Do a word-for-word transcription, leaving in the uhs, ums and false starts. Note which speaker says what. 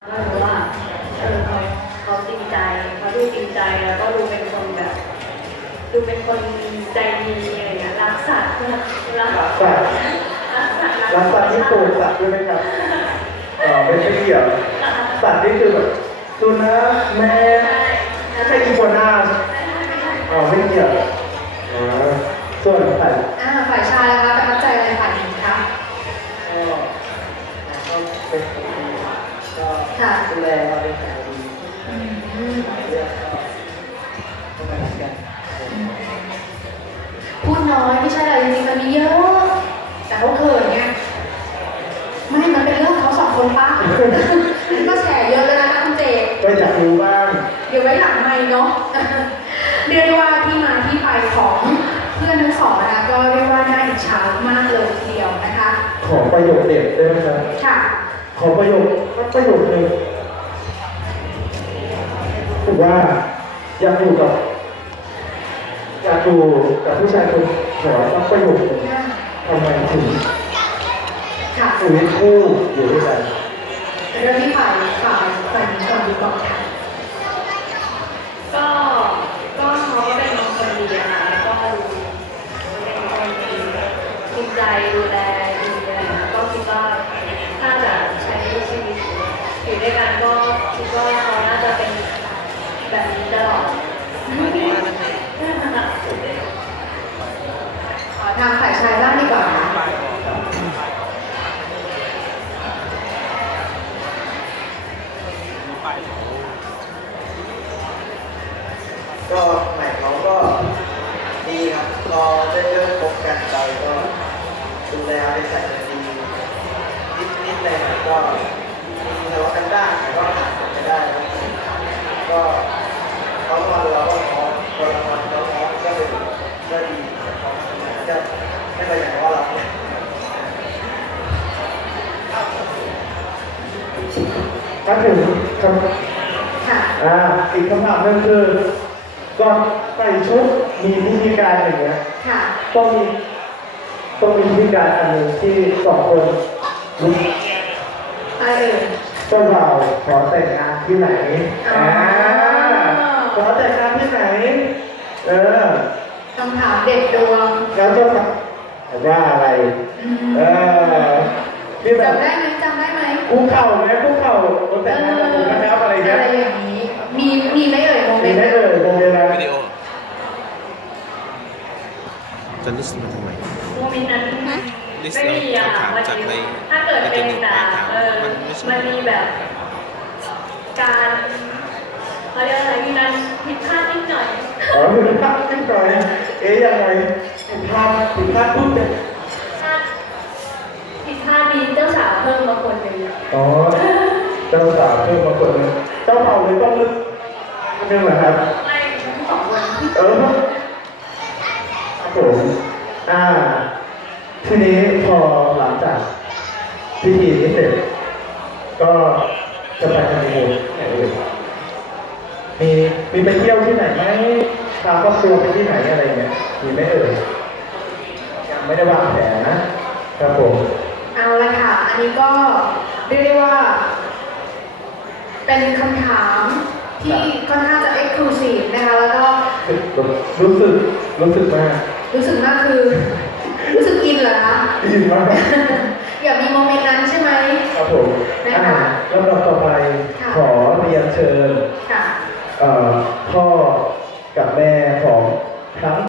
Speaker 1: ก็รู้ว่าเออเขาเขาจริงใจเขาดูจริงใจแล้วก็ดูเป็นคนแบบดูเป็นคนใจดีอะไรอย่างเงี้ยรักสัตว์รัก
Speaker 2: รักสัตว์
Speaker 1: รักสัตว์
Speaker 2: รักสัตว์ที่ปลูกสัตว์ด้วยไหมครับอ๋อไม่ใช่เกี่ยวสัตว์นี่คือแบบสุนัขแมวไม่ใช่อีโกนาอ๋อไม่เกี่ยวอ๋อส่วนฝ่าย
Speaker 3: อ่าฝ่ายชายนะคะประทับใจอะไรฝ่ายหญิงคะ
Speaker 2: ก็ก็เป็นคนดีก็
Speaker 3: ค่ะ
Speaker 2: ดูแลเราเป็นคนดี
Speaker 3: อืม
Speaker 2: หลายเรื่องก็ก็มารักกัน
Speaker 3: พูดน้อยไม่ใช่อะไรจริงๆมันมีเยอะแต่เขาเขินไงไม่มันเป็นเรื่องเขาสองคนป้าก็แฉเยอะเลยนะคะคุณเจ
Speaker 2: ก็อยากรู้บ้าง
Speaker 3: เดี๋ยวไว้หลังไม่เนาะ เรียกได้ว่าที่มาที่ไปของเพื่อนทั้งสองนะคะก็เรียกว่าน่าอิจฉามากเลยทีเดียวนะคะ
Speaker 2: ขอประโยคเด็ดได้ไหมครับ
Speaker 3: ค่ะ
Speaker 2: ขอประโยคสักประโยคหนึ่งถือว่าอยากอยู่กับอยากอยู่กับผู้ชายคนขอสักประโยคหนึ่งทำไมถึง
Speaker 3: ค่ะ
Speaker 2: ชีวิตคู่อยู่ด้วยกัน
Speaker 3: เรื่องที่ฝ่ายฝ่ายฝ่ายหญิงก่อนดีกว่าค่ะ
Speaker 1: ก็ก็เขาก็เป็นคนดีอะค่ะแล้วก็ดูเป็นคนดีจริงใจดูแลดีอะไรอย่างเงี้ยก็คิดว่าถ้าจะใช้ชีวิตอยู่ด้วยกันก็คิดว่าเขาน่าจะเป็นแบบนี้ตลอด
Speaker 3: ขอทางฝ่ายชายบ้างดีกว่าค่ะ
Speaker 4: ก็ใหม่เขาก็ดีครับพอได้เริ่มคบกันไปก็ดูแลได้ใส่ใจดีนิดนิดๆหน่อยๆก็มีทะเลาะกันบ้างแต่ก็ผ่านมันไปได้แล้วก็เขางอนเราก็ง้อคนละงอนเขาง้อก็เป็นก็ดีแต่เขาจะไม่ไปอย่างว่าเราเนี่ย
Speaker 2: ถ้าถึงค
Speaker 3: ค่ะ
Speaker 2: ำอ่าอีกคำถามหนึงคือก่อนใส่ชุดมีวิธีการอย่างเงี้ย
Speaker 3: ค่ะ
Speaker 2: ต้องมีต้องมีวิธีการอันหนึ่งที่สองคนรู้
Speaker 3: อะไรเอ่ย
Speaker 2: เจ้าบ่าวขอแต่งงานที่ไหน
Speaker 3: อ๋ออ่
Speaker 2: อ่าขอแต่งงานที่ไหน เออ
Speaker 3: คำถามเด็ดดวง
Speaker 2: แล้วเจ้าสาวว่าอะไร
Speaker 3: อืม
Speaker 2: เออที่แบบ
Speaker 3: จำได้ไหมจำได้ไหม
Speaker 2: คุกเข่าไหมคุกเข่าขอแต่งงานกับผมนะครับอะไรเงี้ย
Speaker 3: อะไรอย่างนี้ มีมีไหมเอ่ยโมเม
Speaker 2: มี
Speaker 3: นต์
Speaker 2: ไหมเอ่ยโมเมนต์นั้น
Speaker 5: วิดีโอจะลิสต์มาทำไม
Speaker 1: โมเมนต์นั้น
Speaker 5: ลิสต์
Speaker 1: ไม่มีอะค่ะ
Speaker 5: เราถามจากใน
Speaker 1: ถ้าเกิดเป็นแบบ
Speaker 5: ใน
Speaker 1: เออ
Speaker 5: มันไม่ใช่
Speaker 1: มันมีแบบ การเขาเรียกอะไรมีการผิดพลาดนิดหน่อย
Speaker 2: อ๋อผิดพลาดนิดหน่อยเอ๊ยยังไงผิดพลาดผิดพลาดพูดเป็น
Speaker 1: ถ้าผิดพลาดมีเจ้าสาวเพิ่มมาคนหนึ่ง
Speaker 2: อ๋อเจ้าสาวเพิ่มมาคนหนึงเจ้าเผ่าเลยต้องลึกนิดนึงเหรอครับ
Speaker 1: ไม่ทั้งสองคน
Speaker 2: เออครับผมอ่า ทีนี้พอหลังจากพิธีนี้เสร็จ ก็จะไปฮันนีมูนที่ไหนเอ่ยมีมีไปเที่ยวที่ไหนไหมพาครอบครัวไปที่ไหนอะไรเงี้ยมีไหมเอ่ยยังไม่ได้วางแผนนะครับผม
Speaker 3: เอาละค่ะ อันนี้ก็เรียกได้ว่า เป็นคำถามที่ค่อนข้างจะเอ็กซ์คลูซีฟนะคะ แล้วก็
Speaker 2: รู้สึกรู้สึกมาก
Speaker 3: รู้สึกมากคือ รู้สึกอินเหรอคะ
Speaker 2: ดีมาก
Speaker 3: อยากมีโมเมนต์นั้นใช่ไหม
Speaker 2: ครับผม
Speaker 3: นะคะ
Speaker 2: อ่าแล้วเราต่อไป
Speaker 3: ค่ะ
Speaker 2: ขอเรียนเชิญ
Speaker 3: ค่ะ
Speaker 2: เอ่อพ่อกับแม่ของทั้ง